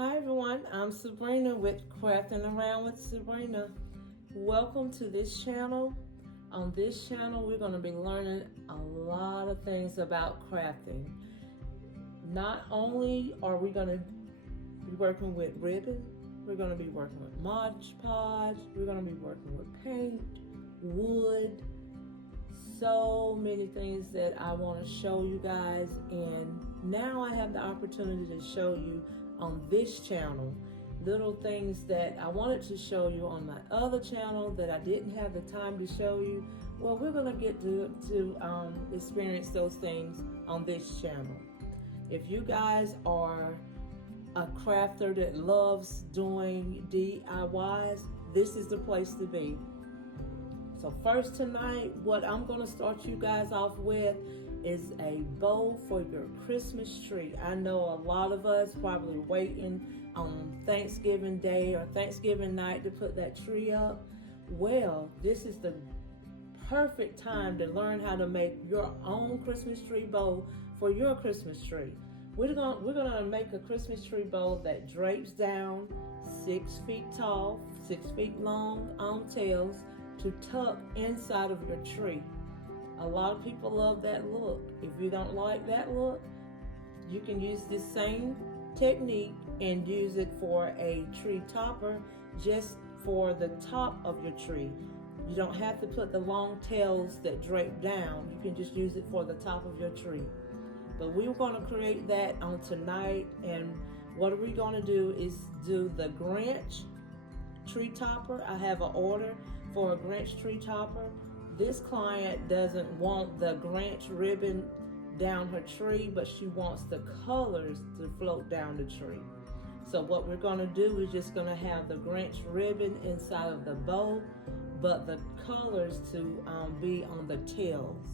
Hi everyone, I'm Sabrina with Crafting Around with Sabrina. Welcome to this channel. On this channel, we're going to be learning a lot of things about crafting. Not only are we going to be working with ribbon, we're going to be working with Mod Podge, we're going to be working with paint, wood, so many things that I want to show you guys, and now I have the opportunity to show you on this channel little things that I wanted to show you on my other channel that I didn't have the time to show you. Well, we're going to get to experience those things on this channel. If you guys are a crafter that loves doing DIYs, this is the place to be. So first tonight, what I'm going to start you guys off with is a bow for your Christmas tree. I know a lot of us probably waiting on Thanksgiving Day or Thanksgiving night to put that tree up. Well, this is the perfect time to learn how to make your own Christmas tree bow for your Christmas tree. We're gonna make a Christmas tree bow that drapes down 6 feet tall, 6 feet long on tails, to tuck inside of your tree. A lot of people love that look. If you don't like that look, you can use this same technique and use it for a tree topper, just for the top of your tree. You don't have to put the long tails that drape down. You can just use it for the top of your tree. But we're going to create that on tonight, and what we're going to do is do the Grinch tree topper. I have an order for a Grinch tree topper. This client doesn't want the Grinch ribbon down her tree, but she wants the colors to float down the tree. So what we're going to do is just going to have the Grinch ribbon inside of the bow, but the colors to be on the tails.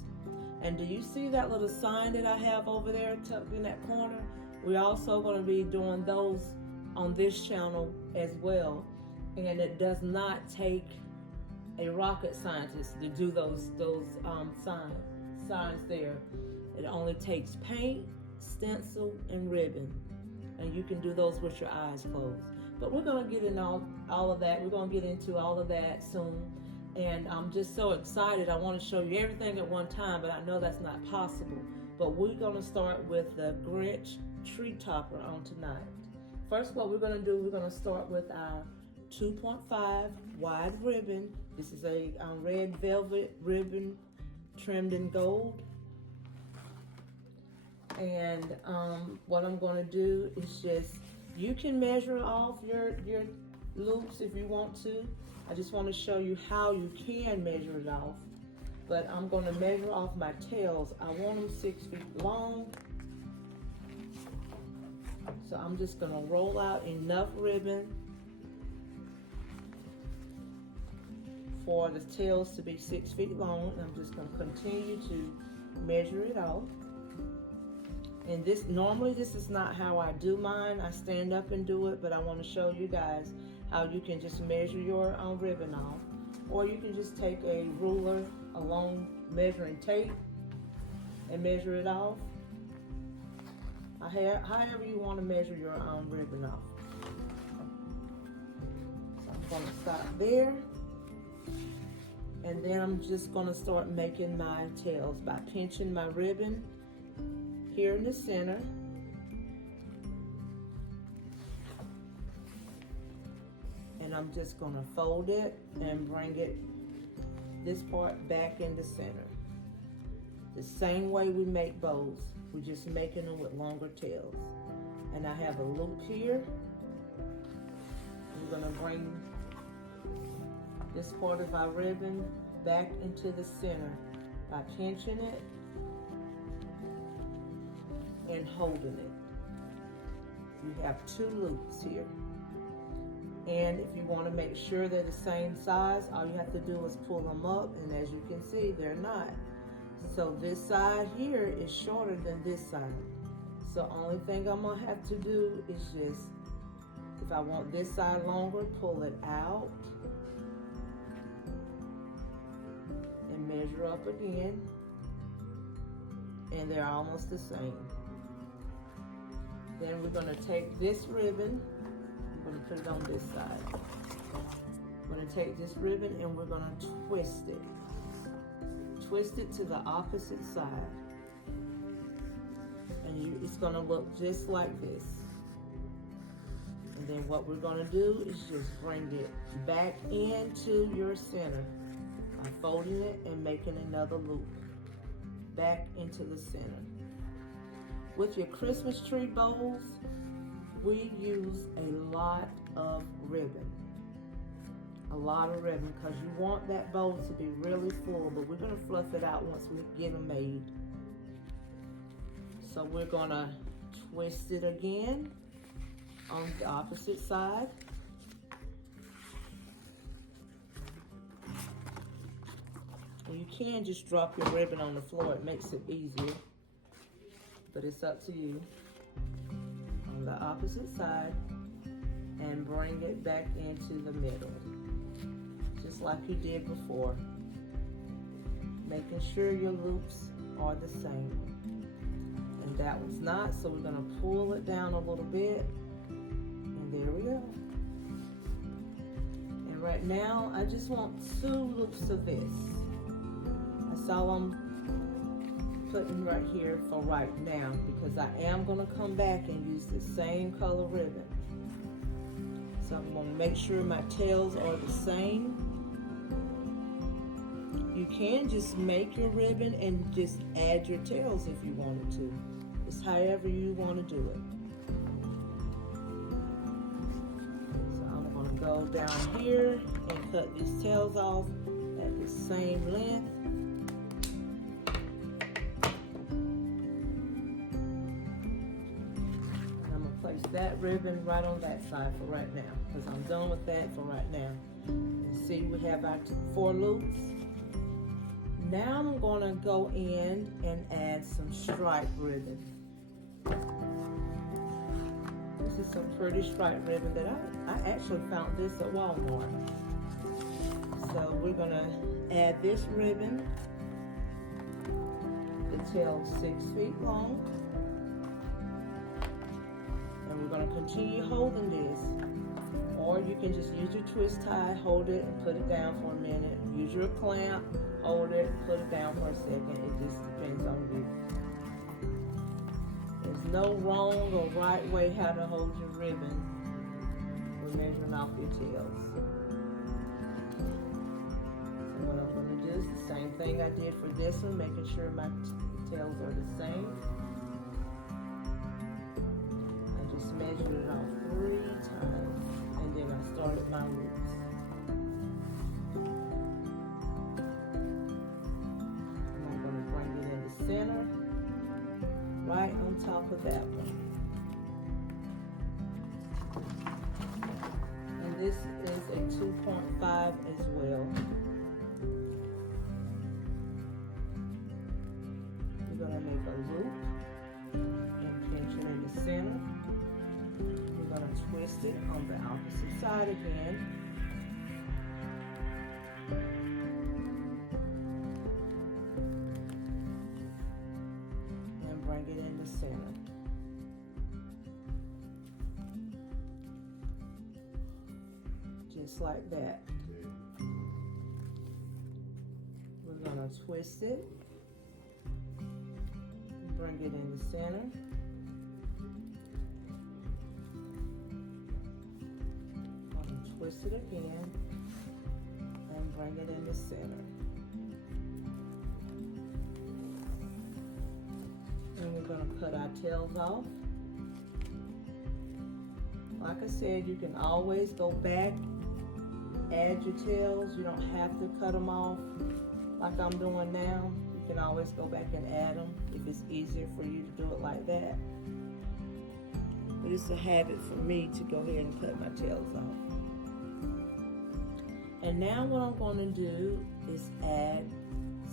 And do you see that little sign that I have over there tucked in that corner? We're also going to be doing those on this channel as well. And it does not take a rocket scientist to do those signs there. It only takes paint, stencil, and ribbon. And you can do those with your eyes closed. But we're going to get in all of that. We're going to get into all of that soon. And I'm just so excited. I want to show you everything at one time, but I know that's not possible. But we're going to start with the Grinch tree topper on tonight. First, what we're going to do, we're going to start with our 2.5 wide ribbon. This is a red velvet ribbon trimmed in gold. And what I'm going to do is just, you can measure off your loops if you want to. I just want to show you how you can measure it off. But I'm going to measure off my tails. I want them 6 feet long. So I'm just going to roll out enough ribbon for the tails to be 6 feet long. And I'm just going to continue to measure it off. And normally this is not how I do mine. I stand up and do it, but I want to show you guys how you can just measure your ribbon off. Or you can just take a ruler, a long measuring tape, and measure it off. However you want to measure your ribbon off. So I'm going to stop there. And then I'm just going to start making my tails by pinching my ribbon here in the center. And I'm just going to fold it and bring this part back in the center. The same way we make bows. We're just making them with longer tails. And I have a loop here. I'm going to bring this part of our ribbon back into the center by pinching it and holding it. We have 2 loops here. And if you want to make sure they're the same size, all you have to do is pull them up, and as you can see, they're not. So this side here is shorter than this side. So only thing I'm going to have to do is just, if I want this side longer, pull it out and measure up again. And they're almost the same. Then we're going to take this ribbon, we're going to put it on this side. We're going to take this ribbon and we're going to twist it. Twist it to the opposite side. And it's going to look just like this. And then what we're going to do is just bring it back into your center by folding it and making another loop back into the center. With your Christmas tree bows, we use a lot of ribbon. A lot of ribbon because you want that bow to be really full, but we're going to fluff it out once we get them made. So we're going to twist it again on the opposite side. And you can just drop your ribbon on the floor, it makes it easier, but it's up to you. On the opposite side, and bring it back into the middle, just like you did before, making sure your loops are the same. And that one's not, so we're going to pull it down a little bit, and there we go. And right now I just want 2 loops of this. That's all I'm putting right here for right now, because I am going to come back and use the same color ribbon. So I'm going to make sure my tails are the same. You can just make your ribbon and just add your tails if you wanted to. It's however you want to do it. So I'm going to go down here and cut these tails off at the same length. That ribbon right on that side for right now, because I'm done with that for right now. See, we have our 4 loops. Now I'm going to go in and add some stripe ribbon. This is some pretty stripe ribbon that I actually found this at Walmart. So we're going to add this ribbon. The tail's 6 feet long. We're going to continue holding this, or you can just use your twist tie, hold it and put it down for a minute. Use your clamp, hold it, put it down for a second. It just depends on you. There's no wrong or right way how to hold your ribbon when measuring off your tails. So what I'm going to do is the same thing I did for this one, making sure my tails are the same. Measured it off 3 times, and then I started my loops. And I'm going to bring it in the center, right on top of that one. And this is a 2.5 as well. You're going to make a loop and pinch it in the center. We're going to twist it on the opposite side again. And bring it in the center. Just like that. We're going to twist it. Bring it in the center. Twist it again and bring it in the center. And we're going to cut our tails off. Like I said, you can always go back, add your tails. You don't have to cut them off like I'm doing now. You can always go back and add them if it's easier for you to do it like that. But it's a habit for me to go ahead and cut my tails off. And now what I'm going to do is add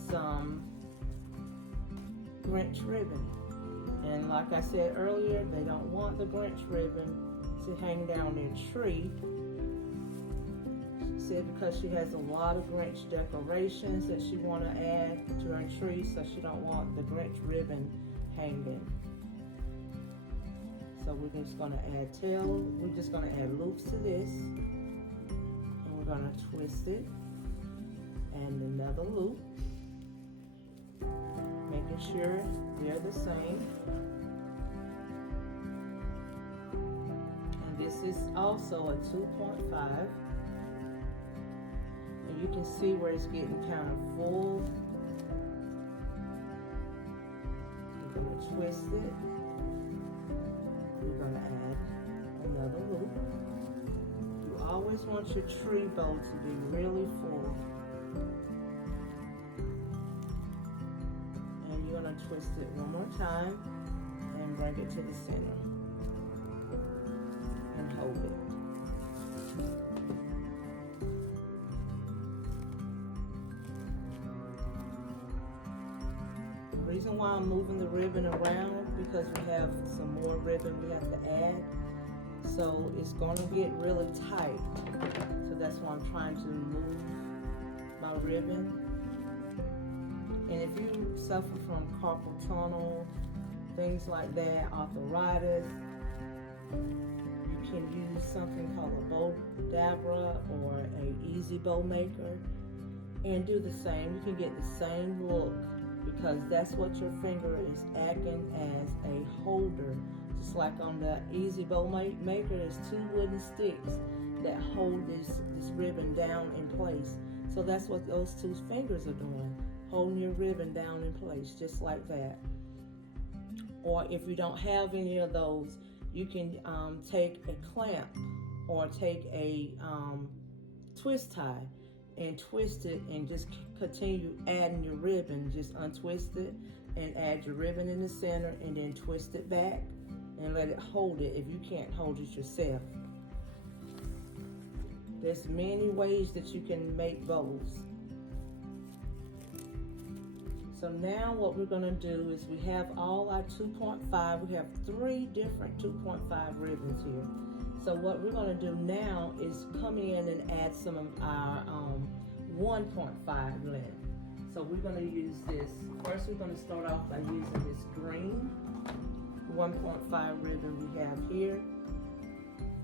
some Grinch ribbon. And like I said earlier, they don't want the Grinch ribbon to hang down their tree. She said because she has a lot of Grinch decorations that she want to add to her tree, so she don't want the Grinch ribbon hanging. So we're just going to add we're just going to add loops to this, and we're going to twist it, and another loop, making sure they're the same. And this is also a 2.5, and you can see where it's getting kind of full. We're going to twist it. We're going to add another loop. You always want your tree bow to be really full. And you're going to twist it one more time and bring it to the center and hold it. The reason why I'm moving the ribbon around because we have some more ribbon we have to add, so it's going to get really tight, so that's why I'm trying to move my ribbon. And if you suffer from carpal tunnel, things like that, arthritis, you can use something called a bow dabra or a easy bow maker and do the same. You can get the same look, because that's what your finger is acting as a holder. Just like on the easy bow maker, there's two wooden sticks that hold this ribbon down in place. So that's what those two fingers are doing, holding your ribbon down in place, just like that. Or if you don't have any of those, you can take a clamp or take a twist tie and twist it and just continue adding your ribbon. Just untwist it and add your ribbon in the center and then twist it back and let it hold it if you can't hold it yourself. There's many ways that you can make bows. So now what we're going to do is we have all our 2.5. We have 3 different 2.5 ribbons here. So what we're going to do now is come in and add some of our 1.5 length. So we're going to use this. First we're going to start off by using this green 1.5 ribbon we have here.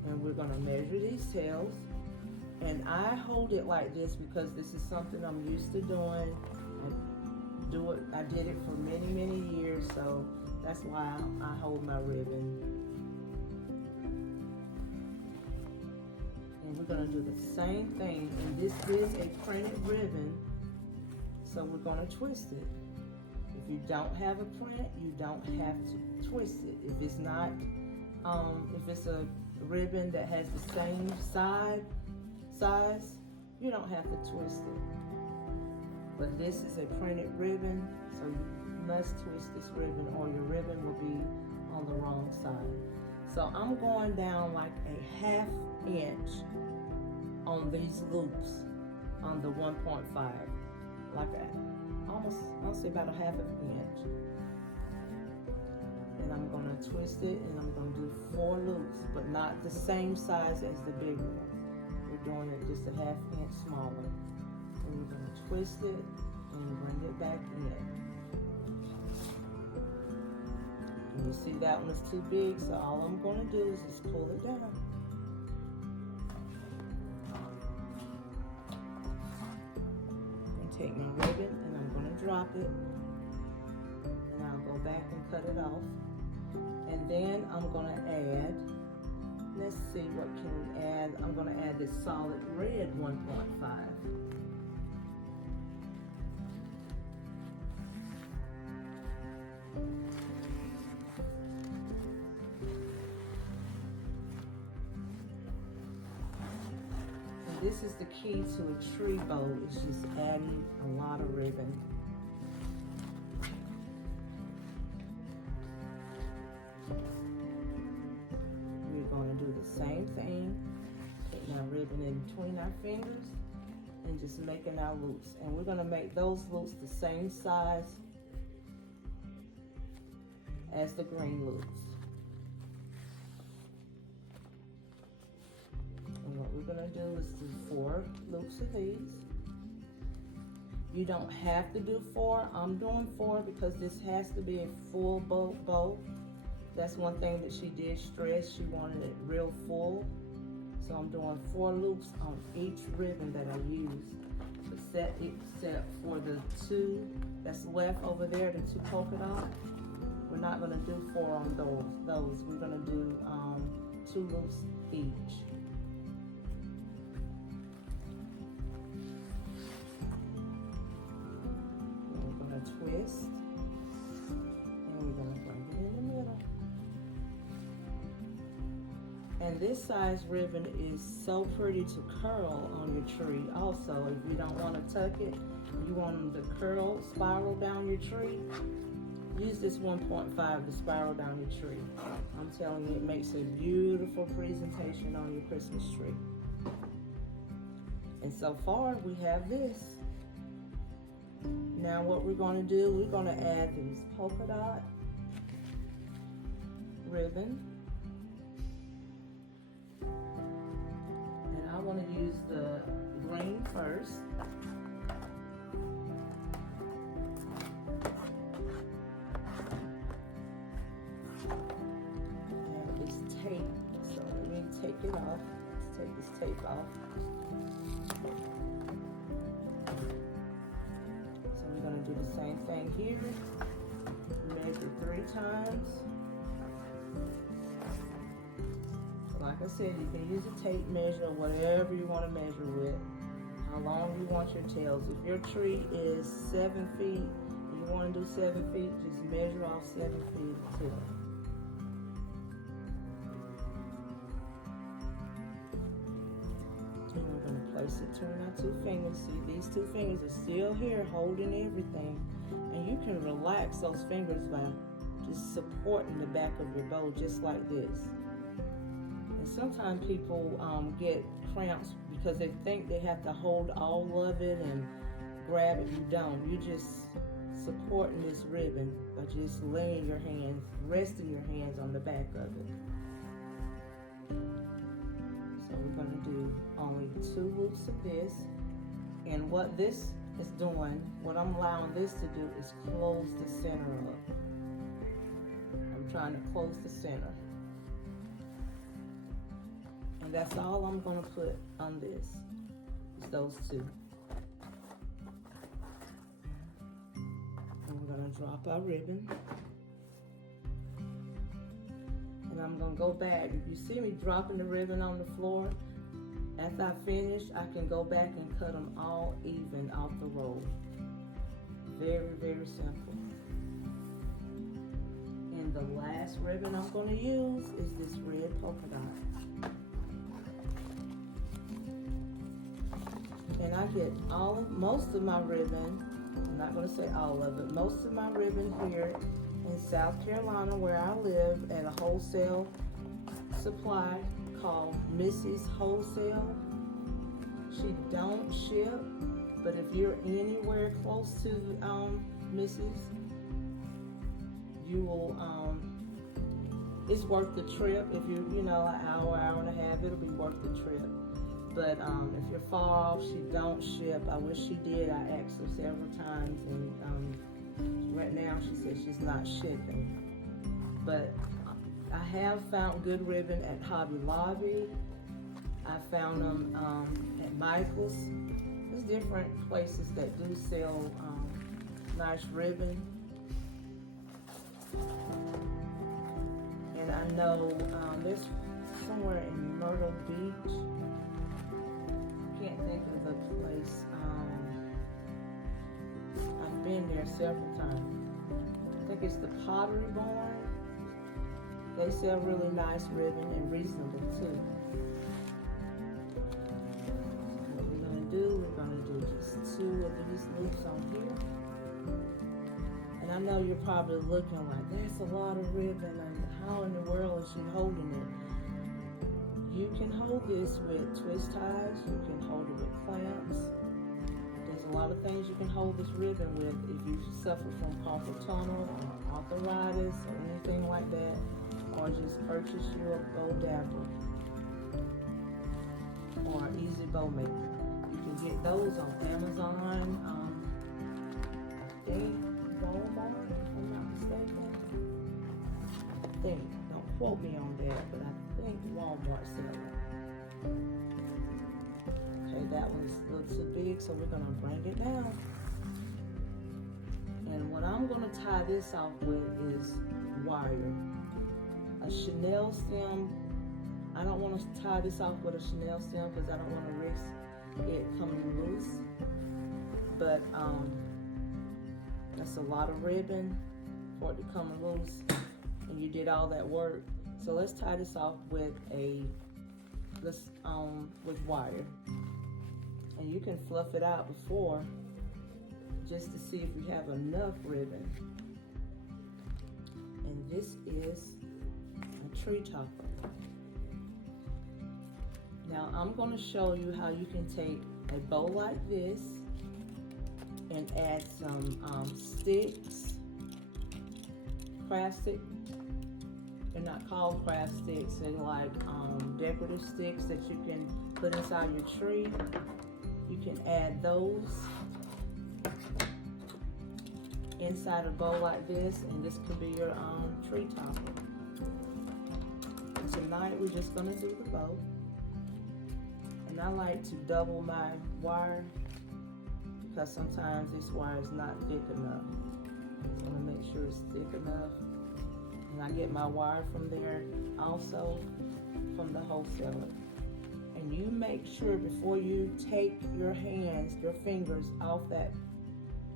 And we're going to measure these tails. And I hold it like this because this is something I'm used to doing. I did it for many, many years, so that's why I hold my ribbon. And we're going to do the same thing, and this is a printed ribbon, so we're going to twist it. If you don't have a print, you don't have to twist it. If it's not, if it's a ribbon that has the same size, you don't have to twist it. But this is a printed ribbon, so you must twist this ribbon or your ribbon will be on the wrong side. So I'm going down like a 1/2 inch on these loops on the 1.5, like almost, I'll say about a 1/2 inch. And I'm going to twist it, and I'm going to do 4 loops, but not the same size as the big one. We're doing it just a 1/2 inch smaller. And we're going to twist it and bring it back in. And you see that one is too big, so all I'm going to do is just pull it down. And take my ribbon and I'm going to drop it. And I'll go back and cut it off. And then I'm going to add, let's see, what can we add? I'm going to add this solid red 1.5. This is the key to a tree bow, is just adding a lot of ribbon. We're going to do the same thing, putting our ribbon in between our fingers and just making our loops. And we're going to make those loops the same size as the green loops. And what we're going to do is do 4 loops of these. You don't have to do 4. I'm doing 4 because this has to be a full bow. That's one thing that she did stress. She wanted it real full. So I'm doing 4 loops on each ribbon that I use, except for the 2 that's left over there, the 2 polka dot. We're not gonna do 4 on those. We're gonna do 2 loops each. And we're gonna twist, and we're gonna bring it in the middle. And this size ribbon is so pretty to curl on your tree. Also, if you don't want to tuck it, you want them to curl, spiral down your tree, use this 1.5 to spiral down your tree. I'm telling you, it makes a beautiful presentation on your Christmas tree. And so far, we have this. Now what we're going to do, we're going to add these polka dot ribbon. I want to use the green first. And this tape, so let me take it off. Let's take this tape off. So we're going to do the same thing here. Measure 3 times. Like I said, you can use a tape measure, whatever you want to measure with, how long you want your tails. If your tree is 7 feet, and you want to do 7 feet, just measure off 7 feet too. And we're going to place it between our 2 fingers. See, these 2 fingers are still here holding everything. And you can relax those fingers by just supporting the back of your bow just like this. Sometimes people get cramps because they think they have to hold all of it and grab it. You don't. You just supporting this ribbon by just laying your hands, resting your hands on the back of it. So we're going to do only 2 loops of this. And what this is doing, what I'm allowing this to do is close the center up. I'm trying to close the center. And that's all I'm going to put on this, is those 2. And we're going to drop our ribbon. And I'm going to go back. If you see me dropping the ribbon on the floor, after I finish, I can go back and cut them all even off the roll. Very, very simple. And the last ribbon I'm going to use is this red polka dot. And I get most of my ribbon, I'm not going to say all of it, most of my ribbon here in South Carolina where I live at a wholesale supply called Missy's Wholesale. She don't ship, but if you're anywhere close to Missy's, you will, it's worth the trip. If you're, an hour and a half, it'll be worth the trip. But if you're far off, she don't ship. I wish she did. I asked her several times, and right now she says she's not shipping. But I have found good ribbon at Hobby Lobby. I found them at Michael's. There's different places that do sell nice ribbon. And I know there's somewhere in Myrtle Beach. Can't think of the place. I've been there several times. I think it's the Pottery Barn. They sell really nice ribbon and reasonable too. What we're gonna do, we're gonna do just 2 of these loops on here. And I know you're probably looking like, that's a lot of ribbon, and how in the world is she holding it? You can hold this with twist ties, you can hold it with clamps. There's a lot of things you can hold this ribbon with if you suffer from carpal tunnel or arthritis or anything like that, or just purchase your bow dabber or Easy Bow Maker. You can get those on Amazon, I think Walmart, if I'm not mistaken. think. Don't quote me on that, but I think Walmart sells it. Okay, that one's a little too big, so we're gonna bring it down. And what I'm gonna tie this off with is wire. A chenille stem. I don't want to tie this off with a chenille stem because I don't want to risk it coming loose. But that's a lot of ribbon for it to come loose, and you did all that work. So let's tie this off with with wire. And you can fluff it out before, just to see if you have enough ribbon. And this is a tree topper. Now I'm going to show you how you can take a bow like this and add some sticks, craft stick. They're not called craft sticks, they're like decorative sticks that you can put inside your tree. You can add those inside a bow like this, and this could be your tree topper. And tonight we're just going to do the bow. And I like to double my wire because sometimes this wire is not thick enough. So I want to make sure it's thick enough. And I get my wire from there, also from the wholesaler. And you make sure before you take your fingers off that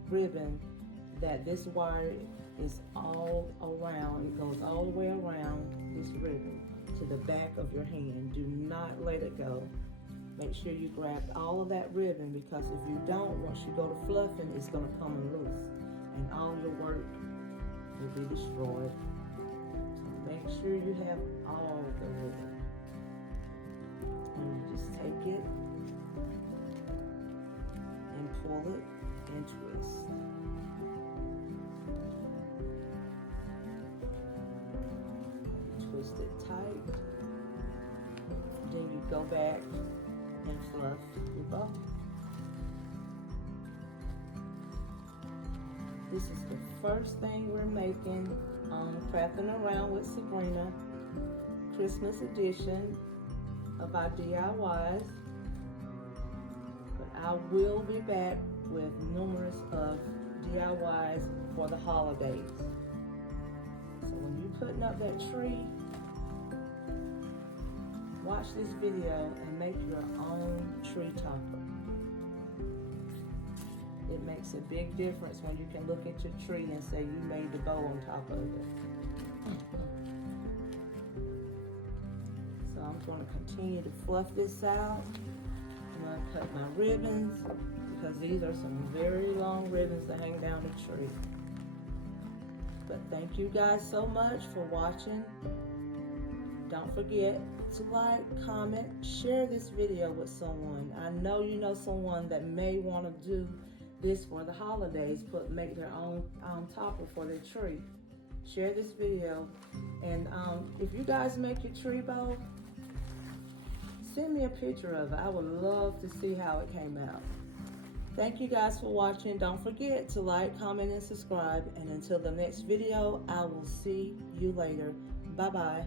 ribbon, that this wire is all around. It goes all the way around this ribbon to the back of your hand. Do not let it go. Make sure you grab all of that ribbon, because if you don't, once you go to fluffing, it's going to come loose and all your work will be destroyed. So make sure you have all the ribbon. And you just take it and pull it and twist. Twist it tight. Then you go back and fluff your bow. This is the first thing we're making on Crafting Around with Sabrina Christmas edition of our DIYs. But I will be back with numerous of DIYs for the holidays. So when you're putting up that tree, watch this video and make your own tree topper. It makes a big difference when you can look at your tree and say you made the bow on top of it. So I'm going to continue to fluff this out. I'm going to cut my ribbons, because these are some very long ribbons to hang down the tree. But thank you guys so much for watching. Don't forget to like, comment, share this video with someone. I know you know someone that may want to do this for the holidays, make their own topper for their tree. Share this video, and if you guys make your tree bow, send me a picture of it. I would love to see how it came out. Thank you guys for watching. Don't forget to like, comment, and subscribe. And until the next video, I will see you later. Bye-bye.